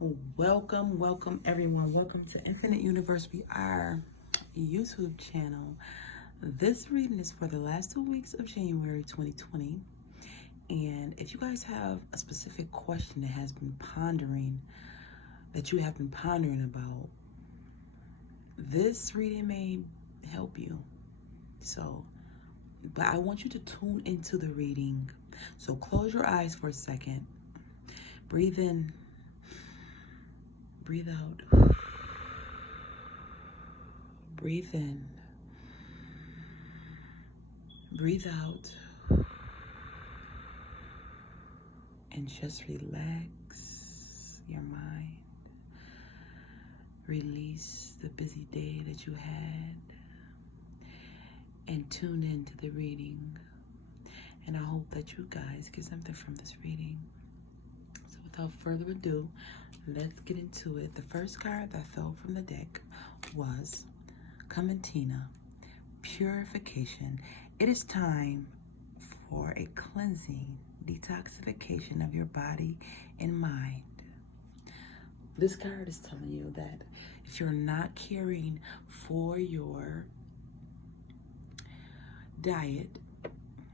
Welcome everyone. Welcome to Infinite Universe. We are YouTube channel. This reading is for the last 2 weeks of January 2020. And if you guys have a specific question that you have been pondering about, this reading may help you. But I want you to tune into the reading. So close your eyes for a second. Breathe in. Breathe out. Breathe in. Breathe out. And just relax your mind. Release the busy day that you had. And tune into the reading. And I hope that you guys get something from this reading. So without further ado, let's get into it. The first card that fell from the deck was Coventina, Purification. It is time for a cleansing, detoxification of your body and mind. This card is telling you that if you're not caring for your diet,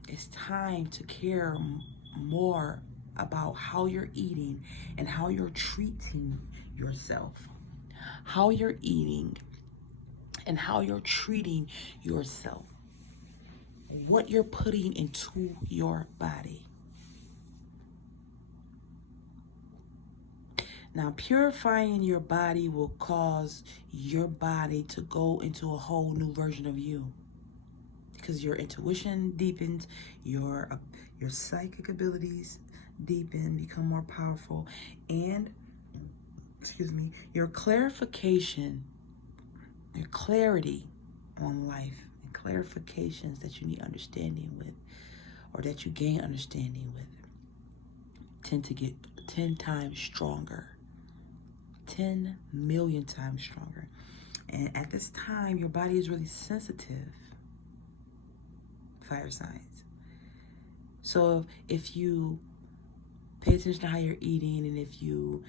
it's time to care more about how you're eating and how you're treating yourself. How you're eating and how you're treating yourself. What you're putting into your body. Now, purifying your body will cause your body to go into a whole new version of you. Because your intuition deepens, your psychic abilities deepen, become more powerful, and your clarification, your clarity on life, and clarifications that you need understanding with, or that you gain understanding with, tend to get 10 times stronger, 10 million times stronger. And at this time, your body is really sensitive. Fire signs. So if you pay attention to how you're eating, and if you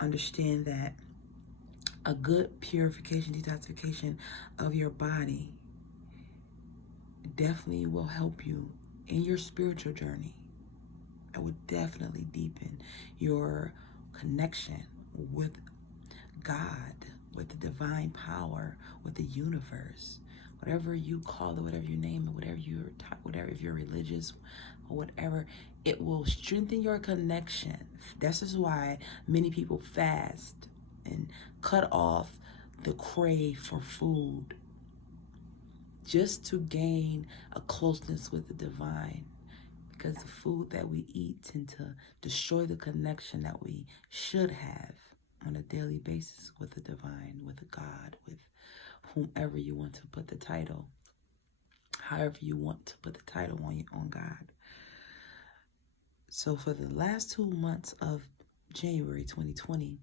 understand that a good purification, detoxification of your body definitely will help you in your spiritual journey. It would definitely deepen your connection with God, with the divine power, with the universe. Whatever you call it, whatever you name it, whatever if you're religious or whatever, it will strengthen your connection. This is why many people fast and cut off the crave for food, just to gain a closeness with the divine. Because the food that we eat tend to destroy the connection that we should have on a daily basis with the divine, with God, with whomever you want to put the title, however you want to put the title on God. So for the last 2 months of January 2020,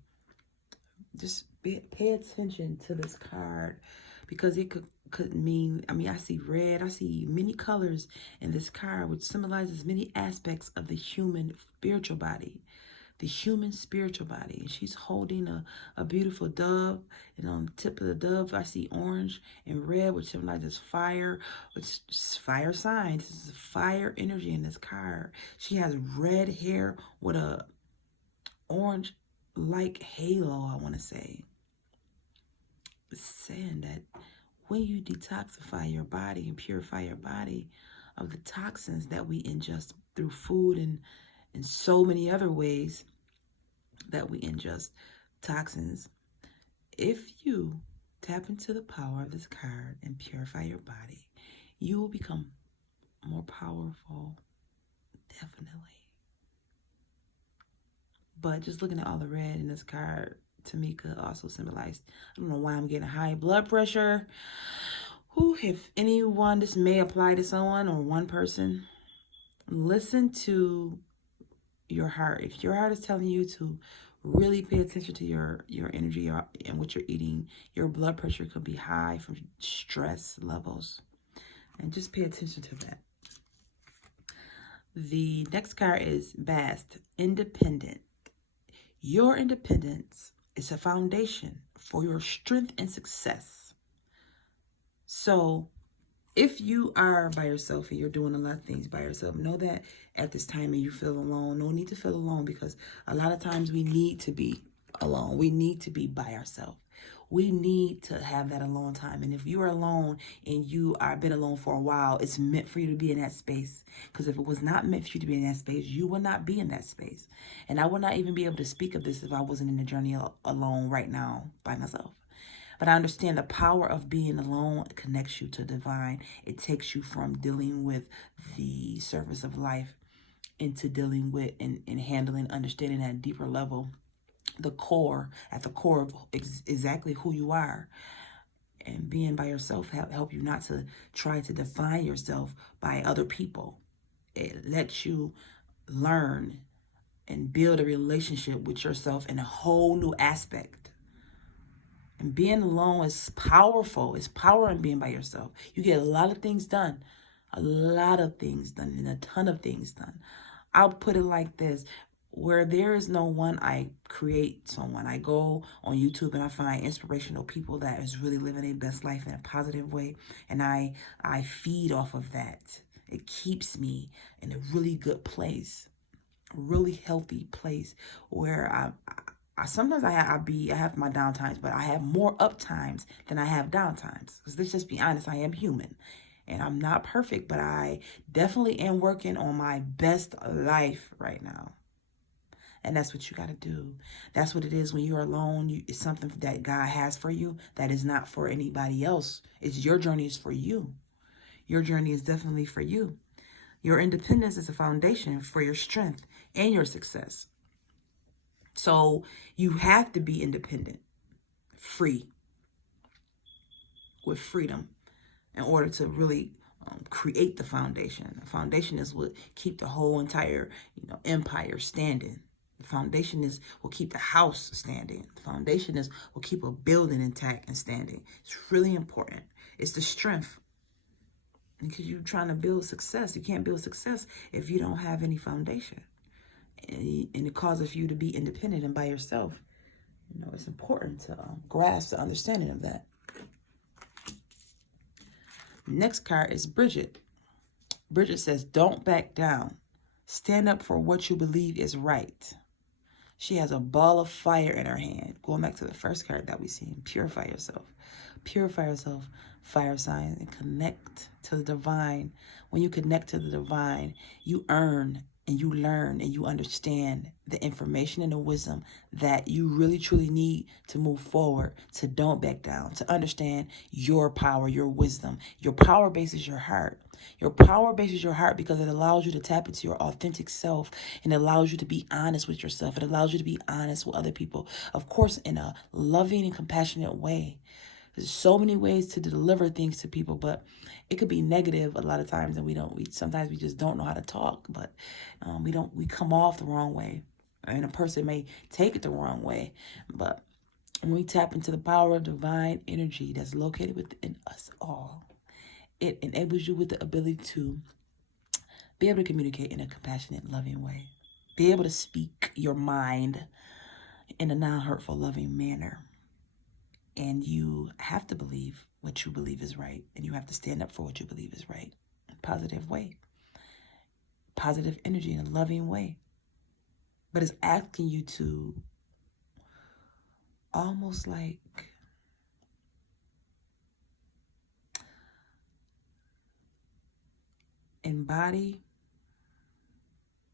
just pay attention to this card, because it could mean, I see red, I see many colors in this card, which symbolizes many aspects of the human spiritual body. The human spiritual body. And she's holding a beautiful dove, and on the tip of the dove I see orange and red, which symbolizes fire, which is fire signs. This is fire energy in this card. She has red hair with a orange like halo, I want to say. It's saying that when you detoxify your body and purify your body of the toxins that we ingest through food and in so many other ways that we ingest toxins, if you tap into the power of this card and purify your body, you will become more powerful, definitely. But just looking at all the red in this card, to me, could also symbolize, I don't know why I'm getting high blood pressure. If anyone, this may apply to someone or one person, listen to your heart. If your heart is telling you to really pay attention to your energy and what you're eating, your blood pressure could be high from stress levels. And just pay attention to that. The next card is Bast, Independent. Your independence is a foundation for your strength and success. So if you are by yourself and you're doing a lot of things by yourself, know that at this time and you feel alone, no need to feel alone, because a lot of times we need to be alone. We need to be by ourselves. We need to have that alone time. And if you are alone and you are been alone for a while, it's meant for you to be in that space. Because if it was not meant for you to be in that space, you would not be in that space. And I would not even be able to speak of this if I wasn't in the journey alone right now by myself. But I understand the power of being alone connects you to divine. It takes you from dealing with the surface of life into dealing with and handling, understanding at a deeper level, at the core of exactly who you are. And being by yourself help you not to try to define yourself by other people. It lets you learn and build a relationship with yourself in a whole new aspect. And being alone is powerful. It's power in being by yourself. You get a lot of things done. A lot of things done and a ton of things done. I'll put it like this. Where there is no one, I create someone. I go on YouTube and I find inspirational people that is really living their best life in a positive way. And I feed off of that. It keeps me in a really good place, a really healthy place where sometimes I have my down times, but I have more up times than I have down times. Because let's just be honest, I am human. And I'm not perfect, but I definitely am working on my best life right now. And that's what you got to do. That's what it is when you're alone. It's something that God has for you that is not for anybody else. It's your journey is for you. Your journey is definitely for you. Your independence is a foundation for your strength and your success. So you have to be independent, free, with freedom in order to really create the foundation. The foundation is what keep the whole entire empire standing. The foundation is will keep the house standing. The foundation is will keep a building intact and standing. It's really important. It's the strength. Because you're trying to build success. You can't build success if you don't have any foundation. And it causes you to be independent and by yourself. It's important to grasp the understanding of that. Next card is Bridget. Bridget says, don't back down. Stand up for what you believe is right. She has a ball of fire in her hand. Going back to the first card that we seen, purify yourself. Purify yourself, fire sign, and connect to the divine. When you connect to the divine, you earn and you learn and you understand the information and the wisdom that you really truly need to move forward, to don't back down, to understand your power, your wisdom. Your power base is your heart. Your power base is your heart because it allows you to tap into your authentic self and it allows you to be honest with yourself. It allows you to be honest with other people, of course, in a loving and compassionate way. There's so many ways to deliver things to people, but it could be negative a lot of times, and sometimes we just don't know how to talk, but we come off the wrong way, and a person may take it the wrong way. But when we tap into the power of divine energy that's located within us all, it enables you with the ability to be able to communicate in a compassionate, loving way, be able to speak your mind in a non-hurtful, loving manner. And you have to believe what you believe is right. And you have to stand up for what you believe is right. In a positive way. Positive energy in a loving way. But it's asking you to almost like embody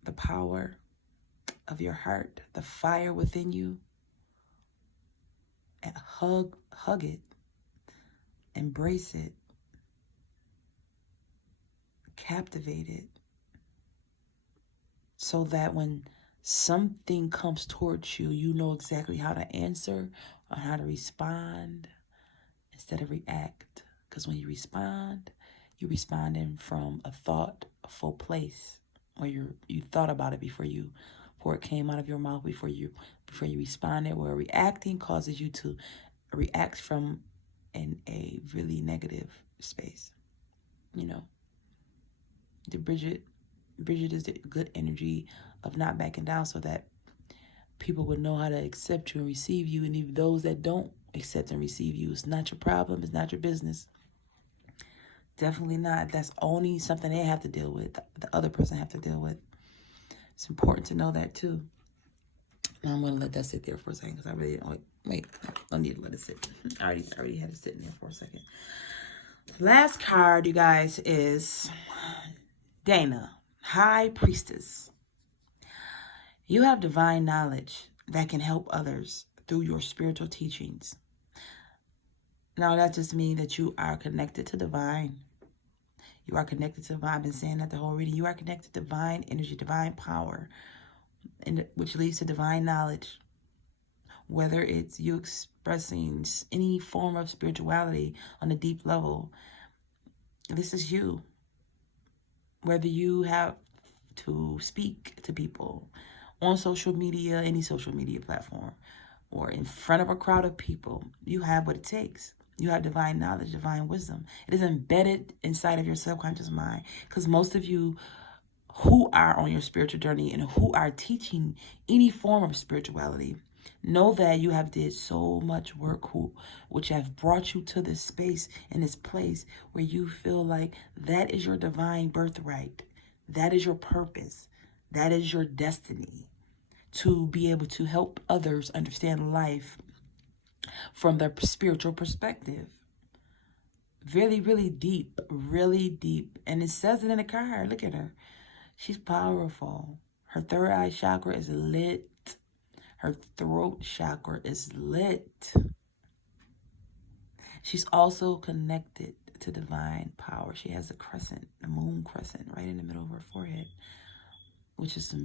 the power of your heart, the fire within you, and hug it, embrace it, captivate it, so that when something comes towards you, you know exactly how to answer or how to respond instead of react. Because when you respond, you're responding from a thoughtful place, where you thought about it before it came out of your mouth, before you responded. Where reacting causes you to react from in a really negative space. The Bridget is the good energy of not backing down, so that people would know how to accept you and receive you. And even those that don't accept and receive you, it's not your problem. It's not your business. Definitely not. That's only something they have to deal with. The other person have to deal with. It's important to know that too. Now I'm going to let that sit there for a second because I really don't. Wait, I don't need to let it sit. I already had it sitting there for a second. Last card, you guys, is Dana, High Priestess. You have divine knowledge that can help others through your spiritual teachings. Now, that just means that you are connected to divine. You are connected to divine. I've been saying that the whole reading. You are connected to divine energy, divine power, which leads to divine knowledge. Whether it's you expressing any form of spirituality on a deep level, this is you. Whether you have to speak to people on social media, any social media platform, or in front of a crowd of people, you have what it takes. You have divine knowledge, divine wisdom. It is embedded inside of your subconscious mind, because most of you who are on your spiritual journey and who are teaching any form of spirituality know that you have did so much work which have brought you to this space and this place where you feel like that is your divine birthright. That is your purpose. That is your destiny, to be able to help others understand life from their spiritual perspective. Really, really deep, really deep. And it says it in the card. Look at her. She's powerful. Her third eye chakra is lit. Her throat chakra is lit. She's also connected to divine power. She has a crescent, a moon crescent right in the middle of her forehead, which is the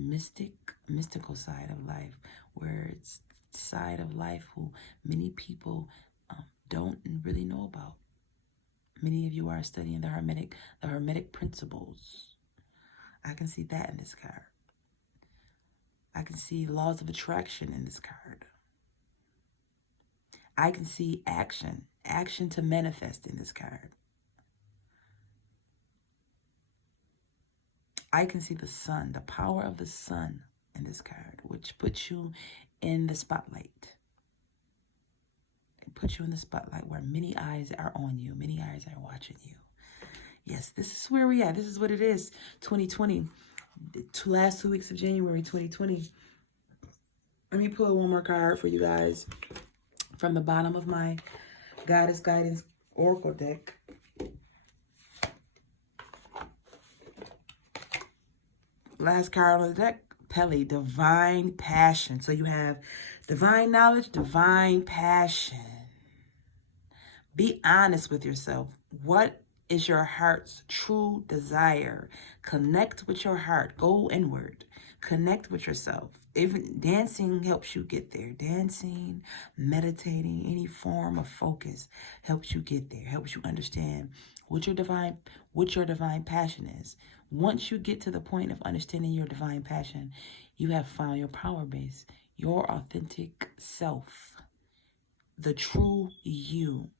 mystical side of life, where it's side of life who many people don't really know about. Many of you are studying the hermetic principles. I can see that in this card. I can see laws of attraction in this card. I can see action to manifest in this card. I can see the sun, the power of the sun in this card, which puts you in the spotlight. It puts you in the spotlight where many eyes are on you. Many eyes are watching you. Yes, this is where we are. This is what it is. 2020. The last 2 weeks of January 2020. Let me pull one more card for you guys from the bottom of my Goddess Guidance Oracle deck. Last card on the deck, Pele, Divine Passion. So you have divine knowledge, divine passion. Be honest with yourself. What is your heart's true desire? Connect with your heart. Go inward. Connect with yourself. Even dancing helps you get there. Dancing, meditating, any form of focus helps you get there. Helps you understand what your divine passion is. Once you get to the point of understanding your divine passion, you have found your power base, your authentic self, the true you,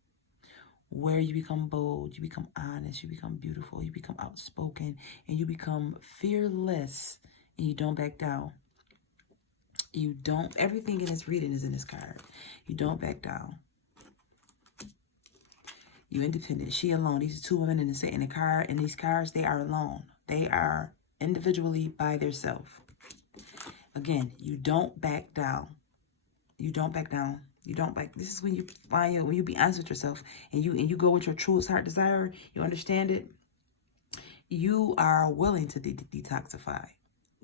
where you become bold, you become honest, you become beautiful, you become outspoken, and you become fearless, and you don't back down. You don't, everything in this reading is in this card. You don't back down. You're independent. She alone. These are two women in the card. In these cards, they are alone. They are individually by themselves. Again, you don't back down. You don't back down. You don't back. This is when you find when you be honest with yourself and you go with your truest heart desire. You understand it. You are willing to detoxify.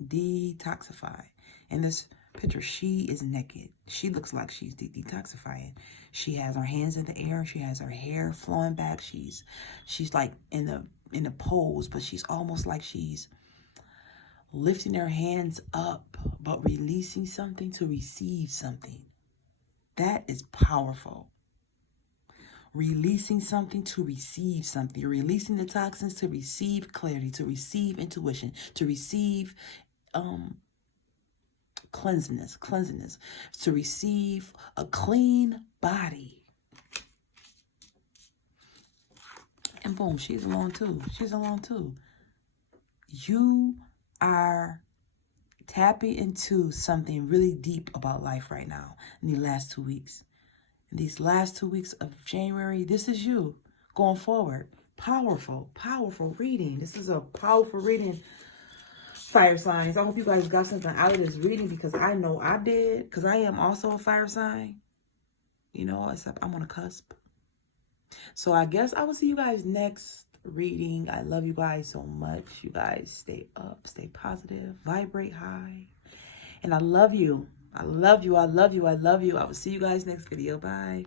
Detoxify. In this picture, she is naked. She looks like she's detoxifying. She has her hands in the air. She has her hair flowing back. She's like in the pose, but she's almost like she's lifting her hands up, but releasing something to receive something. That is powerful. Releasing something to receive something. You're releasing the toxins to receive clarity, to receive intuition, to receive cleansiness, to receive a clean body. And boom, she's alone too. She's alone too. You are tapping into something really deep about life right now in the last 2 weeks. In these last 2 weeks of January, this is you going forward. Powerful, powerful reading. This is a powerful reading, fire signs. I hope you guys got something out of this reading, because I know I did, because I am also a fire sign. You know, except I'm on a cusp. So I guess I will see you guys next reading. I love you guys so much. You guys stay up, stay positive, vibrate high. And I love you. I love you. I love you. I love you. I will see you guys next video. Bye.